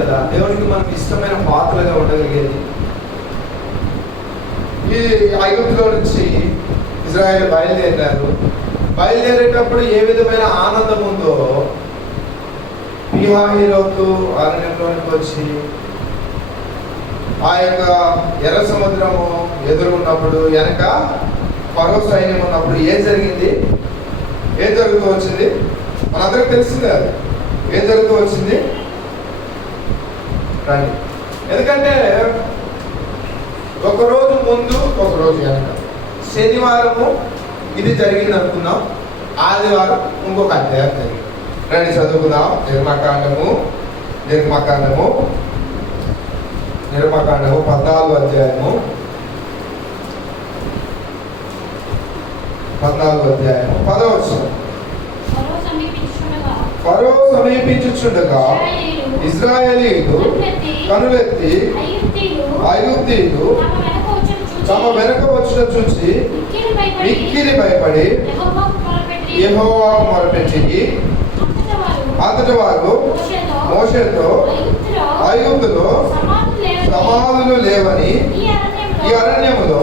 కదా దేవునికి మనకి ఇష్టమైన పాత్రలుగా ఉండగలిగేది. ఈ ఐగుప్తులో నుంచి ఇజ్రాయేల్ బయలుదేరేటప్పుడు ఏ విధమైన ఆనందం ఉందో పిహాహీరోతు అరణ్యంలోనికి వచ్చి ఆ యొక్క ఎర్ర సముద్రము ఎదుర్కొన్నప్పుడు వెనక ఫరో సైన్యం ఉన్నప్పుడు ఏం జరుగుతూ వచ్చింది మనందరికి తెలిసిందే. అది ఏం జరుగుతూ వచ్చింది రండి. ఎందుకంటే ఒకరోజు ముందు ఒకరోజు వెనక, శనివారము ఇది జరిగింది అనుకుందాం, ఆదివారం ఇంకొక అధ్యాయం జరిగింది. రండి చదువుకుందాం. నిర్మకాండము 14వ అధ్యాయము 10వ వచనం. ఫరో సమీపించుచుండగా ఇశ్రాయేలీయులు కనులెత్తి ఐగుప్తీయులు తమ వెనక వచ్చిన చూసి మిక్కిలి భయపడి యెహోవాకు మొరపెట్టి, అంతట వారు మోషేతో ఐగుప్తులో సమాధులు లేవని ఈ అరణ్యములో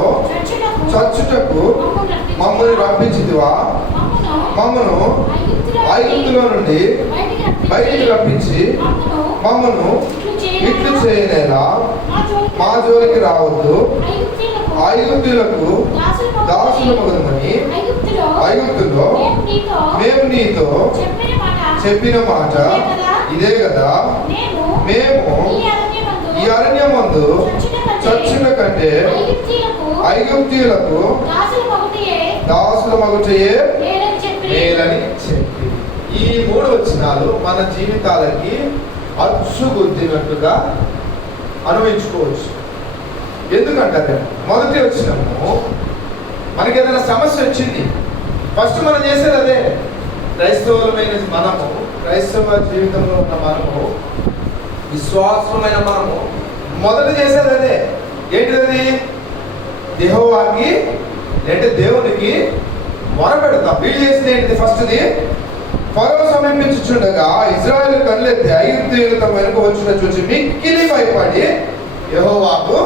చచ్చుటకు మమ్మల్ని రప్పించితివా? మమ్మను ఐగుప్తులో నుండి బయటికి రప్పించి మమ్మను ఇట్లు చేయనేలా జోలికి రావద్దు, ఐగుప్తీయులకు దాసులు మగుదమని ఐగుప్తులో మేము నీతో చెప్పిన మాట ఇదే కదా. మేము ఈ అరణ్యమందు చచ్చిన కంటే ఐగుప్తీయులకు దాసుల మగుటయే మేలని చెప్పి. ఈ 3 వచనాలు మన జీవితాలకి అచ్చుగుద్దినట్టుగా అనుభవించుకోవచ్చు. ఎందుకంటే మొదటి వచనము, మనకి ఏదైనా సమస్య వచ్చింది, ఫస్ట్ మనం చేసేది అదే. క్రైస్తవులమైన మనము, క్రైస్తవ జీవితంలో ఉన్న మనము, విశ్వాసమైన మనము మొదట చేసేది అదే. ఏంటిది? యెహోవాకి అంటే దేవునికి మొరపెడతాం. వీళ్ళు చేసింది ఏంటిది? ఫస్ట్ది, ఫరో సమీపించుచుండగా ఇశ్రాయేలు కళ్ళెత్తి ఐగుప్తీయులు తమ వెనుక వచ్చిన చూసి మిక్కిలి భయపడి యెహోవాకు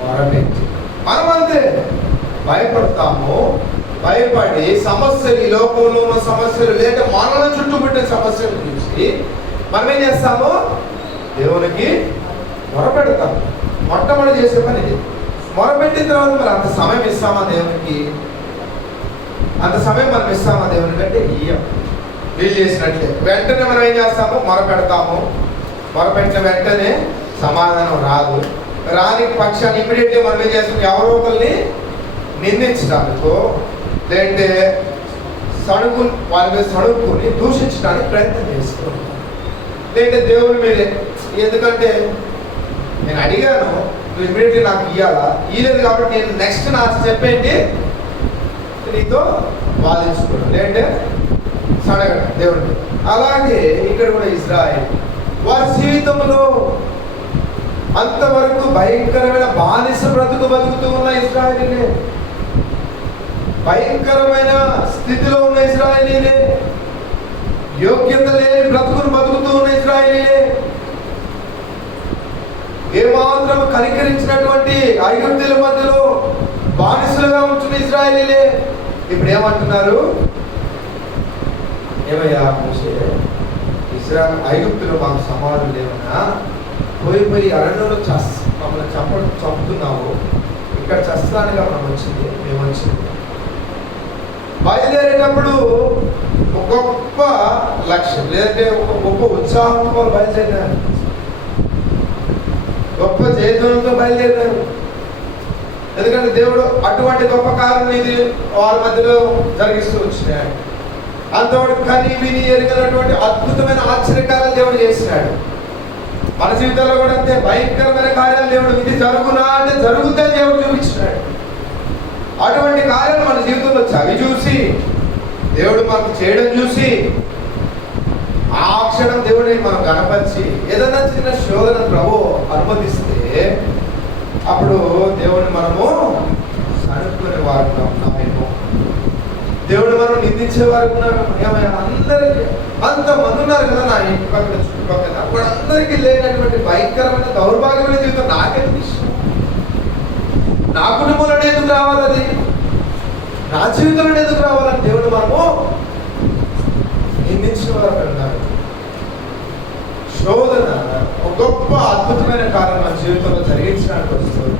మొరపెట్టి. మనం అంతే భయపడతాము. భయపడి సమస్యలు, ఈ లోకంలో ఉన్న సమస్యలు లేక మనల్ని చుట్టుముట్టే సమస్యలు చూసి మనం ఏం చేస్తాము? దేవునికి మొరపెడతాము. మొట్టమొదటి చేసే పని ఇది. మొరపెట్టిన తర్వాత మరి అంత సమయం ఇస్తామా దేవునికి? అంత సమయం మనం ఇస్తామా దేవునికి అంటే ఇయ్యం. వీళ్ళు చేసినట్లే వెంటనే మనం ఏం చేస్తాము? మొరపెడతాము. మొరపెట్టిన వెంటనే సమాధానం రాదు. రాని పక్షాన్ని ఇమ్మీడియట్లీ మనం ఏం చేస్తాం? ఎవరో ఒకరిని నిందించడానికో లేదంటే వాళ్ళ మీద సణుక్కుని దూషించడానికి ప్రయత్నం చేస్తాం. లేదంటే దేవుని మీదే, ఎందుకంటే నేను అడిగాను, నువ్వు ఇమ్మీడియట్లీ నాకు ఇవ్వాలా, ఇవ్వలేదు కాబట్టి నేను నెక్స్ట్ నా స్టెప్ ఏంటి? నీతో వాదించుకోవడం, లేదంటే సడగడం దేవుడిని. అలాగే ఇక్కడ కూడా ఇశ్రాయేలు వారి జీవితంలో అంతవరకు భయంకరమైన బానిస బతుకుతూ ఉన్న ఇశ్రాయేలీలే, భయంకరమైన స్థితిలో ఉన్న ఇశ్రాయేలీలే, యోగ్యత లేని బతుకుతూ ఉన్న ఇశ్రాయేలీలే, ఏమాత్రం కనికరించినటువంటి ఐగుప్తుల మధ్యలో బానిసలుగా ఉంటున్న ఇశ్రాయేలీలే ఇప్పుడు ఏమంటున్నారు? ఏమయ్యా మోషే, ఐగుప్తులో మాకు సమాధులు లేవన్నా, పోయి అరణ్యంలో మమ్మల్ని చంపుతున్నావు, ఇక్కడ చస్తానుగా మనం వచ్చింది, మేము వచ్చింది. బయలుదేరేటప్పుడు ఒక గొప్ప లక్ష్యం లేదంటే ఒక గొప్ప ఉత్సాహంతో బయలుదేరారు, గొప్ప జయధ్వనంతో బయలుదేరారు. ఎందుకంటే దేవుడు అటువంటి గొప్ప కార్యం ఇది వారి మధ్యలో జరిగిస్తూ వచ్చినాడు. అంతవరకు కని విని ఎరిగినటువంటి అద్భుతమైన ఆశ్చర్యకార్యాలు దేవుడు చేసినాడు. మన జీవితంలో కూడా అంతే భయంకరమైన కార్యాలు దేవుడు ఇది జరుగునా అంటే జరుగుతే దేవుడు చూపించినాడు. అటువంటి కార్యాలు మన జీవితంలో చవి చూసి దేవుడు మనకు చేయడం చూసి ఆ క్షణం దేవుడిని మనం గణపరిచి ఏదైనా చిన్న శోధన ప్రభు అనుమతిస్తే అప్పుడు దేవుడిని మనము సనుక్కునే వారు ఉన్నామేమో, దేవుడు మనం నిందించే వారు ఉన్నాము. ఏమైనా అందరికీ అంతమంది ఉన్నారు కదా నా ఇంటి పక్కన చుట్టుపక్కల, అప్పుడు అందరికీ లేనటువంటి భయంకరమైన దౌర్భాగ్యమైన జీవితం నాకెందుకు ఇష్టం? నా కుటుంబంలో ఎందుకు రావాలది? నా జీవితంలో ఎందుకు రావాలని దేవుడు మనము నిందించిన వారు ఉన్నారు. శోధన ఒక గొప్ప అద్భుతమైన కార్యం మన జీవితంలో జరిగించడానికి వస్తుంది.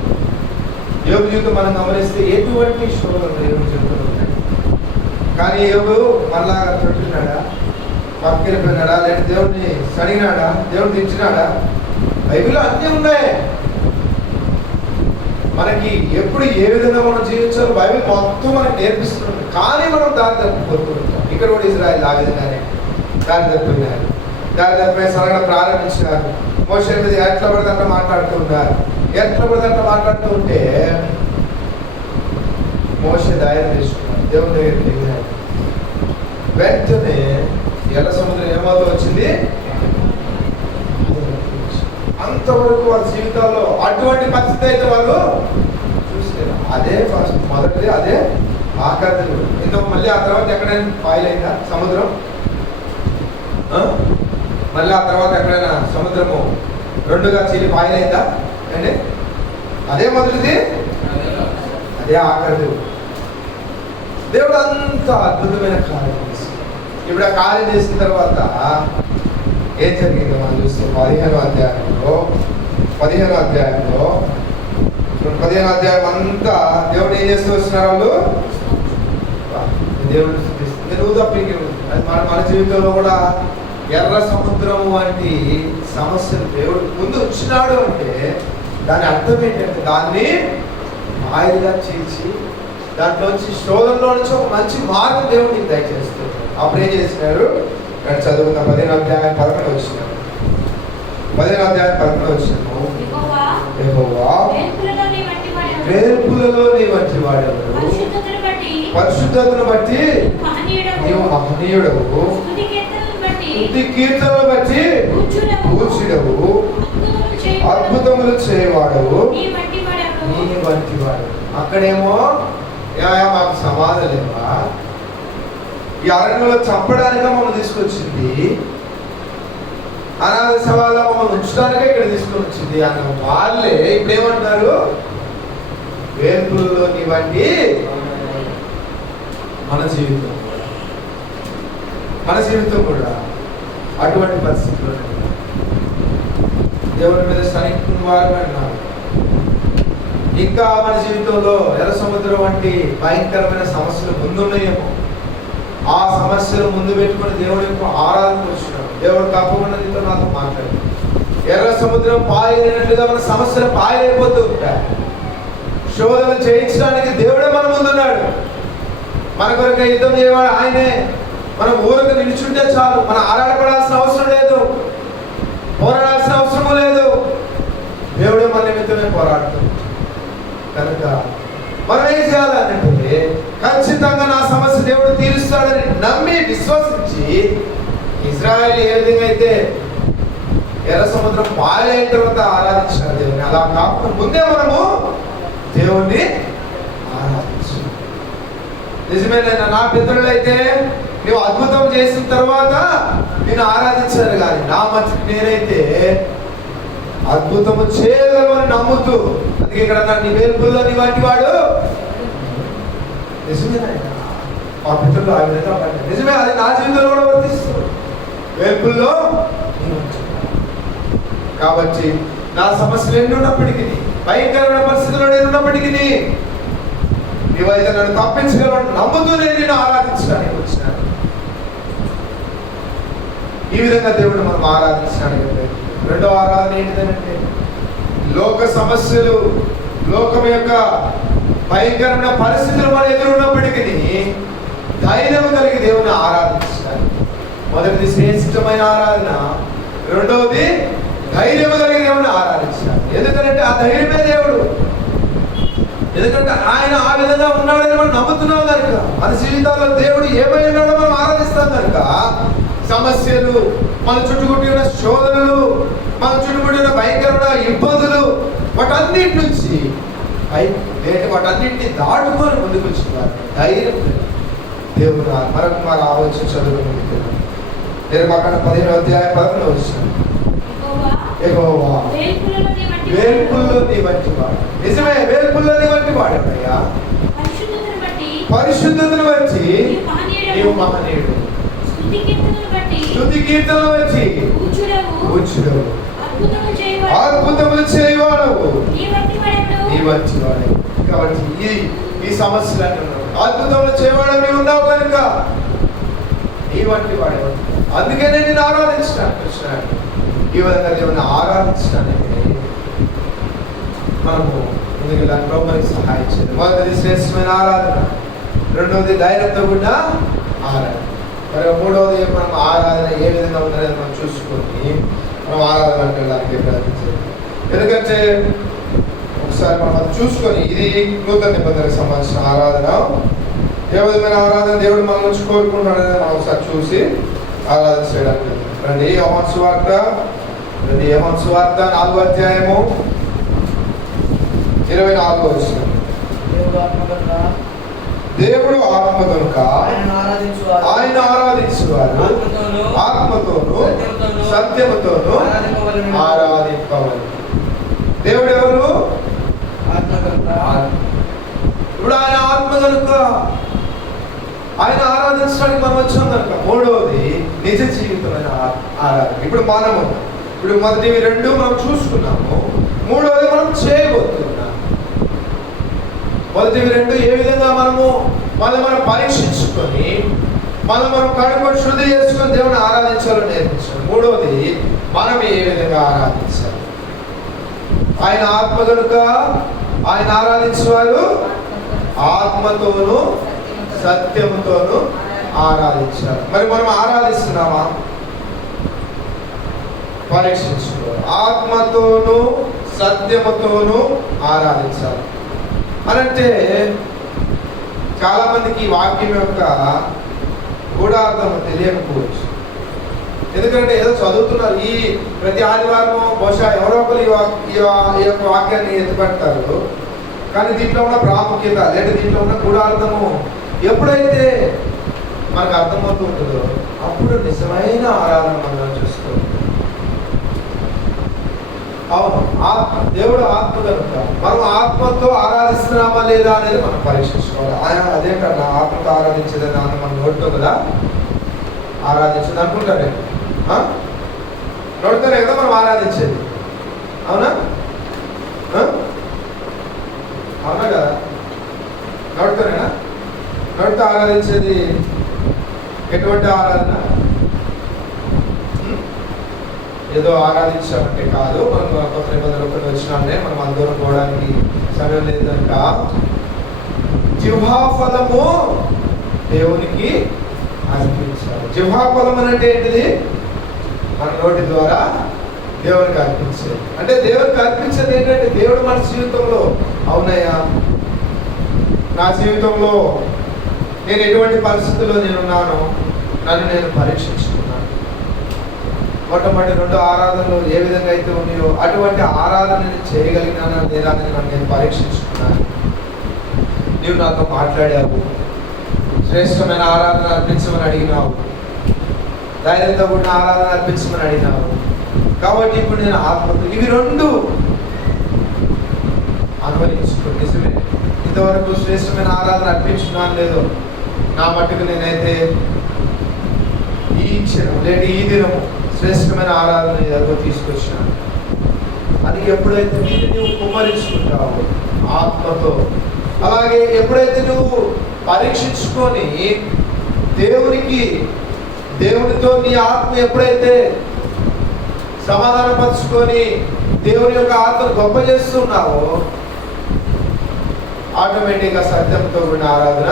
యోగు జీవితం మనం గమనిస్తే ఎటువంటి శోధన యోగు జీవితంలో ఉన్నాయి. కానీ యోగు మనలాగా పెట్టుకున్నాడా, పక్కకెళ్ళిపోయినాడా, లేదా దేవుడిని సడిగినాడా, దేవుడు తింటున్నాడా? బైబిల్లో అన్నీ ఉన్నాయి. మనకి ఎప్పుడు ఏ విధంగా మనం జీవించాలో బైబిల్ మొత్తం మనకు నేర్పిస్తుంది. కానీ మనం దారి తప్పిపోతుంటాం. ఇక్కడ కూడా ఇజ్రాయెల్ ఆ విధంగానే దారి తప్పిపోయినారు. దారి తప్పిపోయి సరళ ప్రారంభించినారు. మోషే మీద ఎట్లా పడితే అట్లా మాట్లాడుతూ ఉన్నారు. ఎట్లా పడితే అట్లా మాట్లాడుతూ ఉంటే మోషే ధైర్యం తీసుకున్నాడు, దేవుని దగ్గరికి దిగినాడు. వెంటనే ఎర్ర సముద్రం ఏమవుతూ వచ్చింది? అంతవరకు వాళ్ళ జీవితాల్లో అటువంటి పరిస్థితి అయితే వాళ్ళు చూసలేదు. అదే ఫస్ట్ మొదటిది, అదే ఆఖరిది. ఇంతకు మళ్ళీ ఆ తర్వాత ఎక్కడైనా ఫాయిల్ అయిందా సముద్రం? మళ్ళీ ఆ తర్వాత ఎక్కడైనా సముద్రము రెండుగా చీలి ఫాయిల్ అయిందా అండి? అదే మొదటిది, అదే ఆఖరిది. దేవుడు అంత అద్భుతమైన కార్యం చేస్తుంది. ఇప్పుడు ఆ కార్యం చేసిన తర్వాత ఏం జరిగిందో మనం చూస్తే 15వ అధ్యాయంలో 15వ అధ్యాయం అంతా దేవుడు ఏం చేస్తూ వస్తున్నారు వాళ్ళు? దేవుడు నువ్వు తప్పింది. అది మన జీవితంలో కూడా ఎర్ర సముద్రం వంటి సమస్యలు దేవుడు ముందు వచ్చినాడు అంటే దాని అర్థం ఏంటంటే దాన్ని మాయలుగా చేసి దాంట్లోంచి శోధనలో నుంచి ఒక మంచి మార్గం దేవుడు నీకు దయచేస్తాడు. అప్పుడు ఏం చేసినారు? నేను చదువుతున్న 15వ అధ్యాయం 11 వచ్చినాడు. 15వ అధ్యాయం 11 వచ్చినాము. యెహోవా వేల్పులలో నీ వంటి వాడెవడు? పరిశుద్ధతను బట్టి నీవు మహనీయుడవు, స్తుతి కీర్తనను బట్టి పూజ్యుడవు, అద్భుతములు చేయవాడవు నీ వంటి వాడు. అక్కడేమో మాకు సమాధి లేవా, ఈ అరణ్యంలో చంపడానికే మమ్మల్ని తీసుకొచ్చింది, అనాథ సవాళ్ళ మమ్మల్ని ఉంచడానికే ఇక్కడ తీసుకొని వచ్చింది అన్న వాళ్ళే ఇప్పుడు ఏమంటారు? వేల్పులలో నీ వంటి మన జీవితం కూడా అటువంటి పరిస్థితుల్లో దేవుని మీద సైనికుని వారు అన్నారు. ఇంకా మన జీవితంలో ఎర్ర సముద్రం వంటి భయంకరమైన సమస్యలు ముందున్నాయేమో. ఆ సమస్యలు ముందు పెట్టుకుని దేవుడి యొక్క ఆరాధన వచ్చినాడు. దేవుడు తప్పకుండా నీతో నాతో మాట్లాడు. ఎర్ర సముద్రం పాయలేనట్లుగా మన సమస్యలు పాయలైపోతూ ఉంటాయి. శోధన చేయించడానికి దేవుడే మన ముందున్నాడు. మన కొరకు యుద్ధం చేయవాడు ఆయనే. మనం ఊరకు నిలుచుంటే చాలు, మనం ఆరాటపడాల్సిన అవసరం లేదు, పోరాడాల్సిన అవసరము లేదు. దేవుడే మన నిమిత్తమే పోరాడుతుంది. కనుక మనం ఏం చేయాలంటే ఖచ్చితంగా నా సమస్య దేవుడు తీరుస్తాడని నమ్మి విశ్వసించి, ఇజ్రాయేల్ ఏ విధంగా అయితే ఎర్ర సముద్రం పాయలైన తర్వాత ఆరాధించారు దేవుని, అలా కాకుండా ముందే మనము దేవుణ్ణి ఆరాధించాలి. నిజమేనైనా నా పితరులు అయితే నువ్వు అద్భుతం చేసిన తర్వాత నేను ఆరాధించాను, కానీ నా మధ్య నేనైతే అద్భుతము చేయగలమని నమ్ముతూ, అందుకే ఇక్కడ నీ వేల్పుల్లో నీ వంటి వాడు. నిజమేనైనా మా పితరులు ఆ విధంగా పడ్డారు. నిజమే, అది నా జీవితంలో కూడా వర్తిస్తుంది. వేల్పుల్లో కాబట్టి నా సమస్యలు ఎన్ని ఉన్నప్పటికీ, భయంకరమైన పరిస్థితుల్లో నేను ఉన్నప్పటికీ నీవైతే నన్ను తప్పించగలను నమ్ముతూ నేను ఆరాధించడానికి వచ్చినాను. ఈ విధంగా దేవుడు మనం ఆరాధించడానికి. రెండవ ఆరాధన ఏంటిదంటే లోక సమస్యలు, లోకం యొక్క భయంకరమైన పరిస్థితులు మన ఎదురున్నప్పటికీ ధైర్యం కలిగి దేవుని ఆరాధించడానికి. మొదటిది శ్రేష్టమైన ఆరాధన, రెండవది ధైర్యం కలిగి దేవుని ఆరాధించాలి. ఎందుకంటే ఆ ధైర్యమే దేవుడు. ఎందుకంటే ఆయన ఆ విధంగా ఉన్నాడని మనం నమ్ముతున్నాం కనుక, మన జీవితాల్లో దేవుడు ఏమై ఉన్నాడో మనం ఆరాధిస్తాం కనుక సమస్యలు, మన చుట్టుముట్టి ఉన్న శోధనలు, మన చుట్టుముట్టి ఉన్న భయంకరమైన ఇబ్బందులు, వాటన్నిటి నుంచి వాటన్నింటినీ దాటుకొని ముందుకు వచ్చినారు. ధైర్యం దేవుడు మరొక మన ఆలోచన చదువుకుంటున్నాను. నేను అక్కడ 15వ అధ్యాయం 11 వచ్చినాను. యెహోవా వేల్పుల్లో నీ వంటి వాడు. నిజమే, వేల్పుల్లో నీ వంటి వాడయ్యా. పరిశుద్ధతను బట్టి నీవు మహనీయుడు, స్తుతి కీర్తనలు బట్టి పూజ్యుడవు, అద్భుతములు చేయవాడవు నీ వంటి వాడు. కాబట్టి ఈ సమస్యలన్నీ ఉన్నావు, అద్భుతములు చేయవాడవు నీవు ఉన్నావు కనుక నీ వంటి వాడు. అందుకే నేను ఆరాధించడానికి వచ్చినాను. ఈ విధంగా దేవుని ఆరాధించడానికి మనము ముందుకు దాంట్లో మనకి సహాయం చేయాలి. మొదటిది శ్రేష్టమైన ఆరాధన, రెండవది ధైర్యంతో కూడా ఆరాధన, మరి మూడవది మనం ఆరాధన ఏ విధంగా ఉందనేది మనం చూసుకొని మనం ఆరాధన అంటే దానికి ప్రయత్నించాలి. ఎందుకంటే ఒకసారి మనం అది చూసుకొని ఇది నూతన నిబంధనకు సంబంధించిన ఆరాధన, ఏ విధమైన ఆరాధన దేవుడు మన నుంచి కోరుకుంటున్నాడని మనం ఒకసారి చూసి ఆరాధన చేయడానికి. రండి యోహాను సువార్త 4వ అధ్యాయము 24వ వచనం. దేవుడు ఆత్మ కనుక ఆయన ఆరాధించువారు ఆత్మతోను సత్యముతోను ఆరాధింపవలెను. దేవుడు ఎవరు? ఇప్పుడు ఆయన ఆత్మ కనుక ఆయన ఆరాధించడానికి మనం వచ్చాం కనుక. మూడవది నిజ జీవితమైన ఆరాధన. ఇప్పుడు మొదటివి 2 మనం చూసుకున్నాము, మూడవది మనం చేయబోతున్నాము. మొదటివి రెండు ఏ విధంగా మనం పరీక్షించుకొని మనం కడుక్కొని శుద్ధి చేసుకొని దేవుని ఆరాధించాలో నేర్పించాలి. మూడవది మనం ఏ విధంగా ఆరాధించాలి. ఆయన ఆత్మ కనుక ఆయన ఆరాధించేవారు ఆత్మతోనూ సత్యముతోనూ ఆరాధించాలి. మరి మనం ఆరాధిస్తున్నామా? పరీక్షించుకోవాలి. ఆత్మతోనూ సత్యముతోనూ ఆరాధించాలి అనంటే చాలా మందికి ఈ వాక్యం యొక్క గూఢార్థం తెలియకపోవచ్చు. ఎందుకంటే ఏదో చదువుతున్నారు. ఈ ప్రతి ఆదివారం బహుశా ఎవరో ఒకరు ఈ యొక్క వాక్యాన్ని ఎత్తుపడతారు. కానీ దీంట్లో ఉన్న ప్రాముఖ్యత లేదా దీంట్లో ఉన్న గూఢార్థము ఎప్పుడైతే మనకు అర్థమవుతూ ఉంటుందో అప్పుడు నిజమైన ఆరాధన మనం చూస్తూ ఉంటాం. అవును, దేవుడు ఆత్మ కనుక మనం ఆత్మతో ఆరాధిస్తున్నామా లేదా అనేది మనం పరీక్షించుకోవాలి. ఆయన అదేంటన్నా ఆత్మతో ఆరాధించేది దాన్ని మనం నోటితో కదా ఆరాధించేది అనుకుంటారే. నోటితోనే కదా మనం ఆరాధించేది. అవునా అవునా కదా? నోటితోనేనా? నోటితో ఆరాధించేది ఎటువంటి ఆరాధన? ఏదో ఆరాధించామంటే కాదు. మనం కొత్త నిబంధనలు వచ్చినానే మనం అందరం పోవడానికి సమయం లేదు కనుక జిహ్వాఫలము దేవునికి అర్పించాలి. జిహ్వాఫలం అంటే ఏంటిది? మన నోటి ద్వారా దేవునికి అర్పించేది. అంటే దేవునికి అర్పించేది ఏంటంటే దేవుడు మన జీవితంలో అవునయ్యా నా జీవితంలో నేను ఎటువంటి పరిస్థితుల్లో నేనున్నానో నన్ను నేను పరీక్షించుకున్నాను. మొట్టమొదటి రెండు ఆరాధనలు ఏ విధంగా అయితే ఉన్నాయో అటువంటి ఆరాధనని చేయగలిగినానా లేదా అని నన్ను నేను పరీక్షించుకున్నాను. నీవు నాతో మాట్లాడావు, శ్రేష్టమైన ఆరాధన అర్పించమని అడిగినావు, ధైర్యంతో కూడిన ఆరాధన అర్పించమని అడిగినావు. కాబట్టి ఇప్పుడు నేను ఆత్మతో ఇవి రెండు అనుభవించుకో. నిజమే, ఇంతవరకు శ్రేష్టమైన ఆరాధన అర్పించుకున్నాను లేదో నా మట్టుకు నేనైతే ఈ క్షణం లేదా ఈ దినము శ్రేష్టమైన ఆరాధన ఎదుగు తీసుకొచ్చినాను అని ఎప్పుడైతే నువ్వు కుమ్మరించుకుంటావు ఆత్మతో, అలాగే ఎప్పుడైతే నువ్వు పరీక్షించుకొని దేవునితో నీ ఆత్మ ఎప్పుడైతే సమాధానపరుచుకొని దేవుని యొక్క ఆత్మను గొప్ప చేస్తున్నావో ఆటోమేటిక్గా సత్యంతో కూడిన ఆరాధన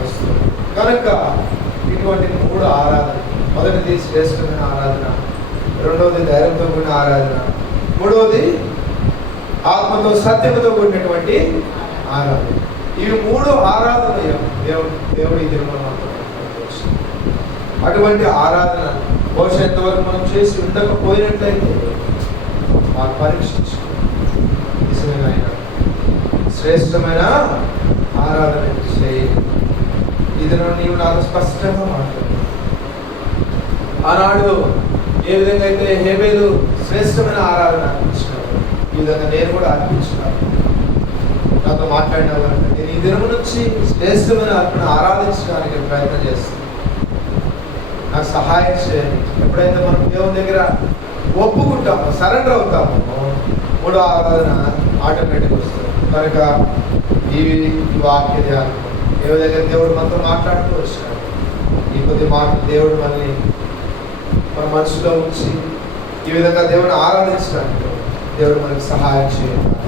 వస్తుంది. కనుక ఇటువంటి మూడు ఆరాధన, మొదటిది శ్రేష్టమైన ఆరాధన, రెండవది ధైర్యంతో కూడిన ఆరాధన, మూడవది ఆత్మతో సత్యముతో కూడినటువంటి ఆరాధన. ఇవి మూడు ఆరాధన దేవుడి దినమున అటువంటి ఆరాధన బహుశా ఎంతవరకు మనం చేసి ఉండకపోయినట్లయితే మనం పరీక్షించుకోవాలి. శ్రేష్టమైన ఆరాధన చేయాలి. ఇది నీవు నాకు స్పష్టంగా మాట్లాడుతున్నావు. ఆనాడు ఏ విధంగా అయితే హేబేలు శ్రేష్టమైన ఆరాధన అర్పించినాడు, ఈ విధంగా నేను కూడా అర్పించినాను. నాతో మాట్లాడినావు కనుక నేను ఈ దినము నుంచి శ్రేష్టమైన అర్పణ ఆరాధించడానికి ప్రయత్నం చేస్తాను. నాకు సహాయం చేయండి. ఎప్పుడైతే మనం దేవుని దగ్గర ఒప్పుకుంటామో, సరెండర్ అవుతామో, మూడో ఆరాధన ఆటోమేటిక్ వస్తుంది. కనుక ఈ వాక్య ధ్యానం ఏ విధంగా దేవుడు మనతో మాట్లాడుతూ వచ్చినాడు, ఈ కొద్ది మాటలు దేవుడు మనల్ని మన మనసులో ఉంచి ఈ విధంగా దేవుడిని ఆరాధించడానికి దేవుడు మనకి సహాయం చేయాలి.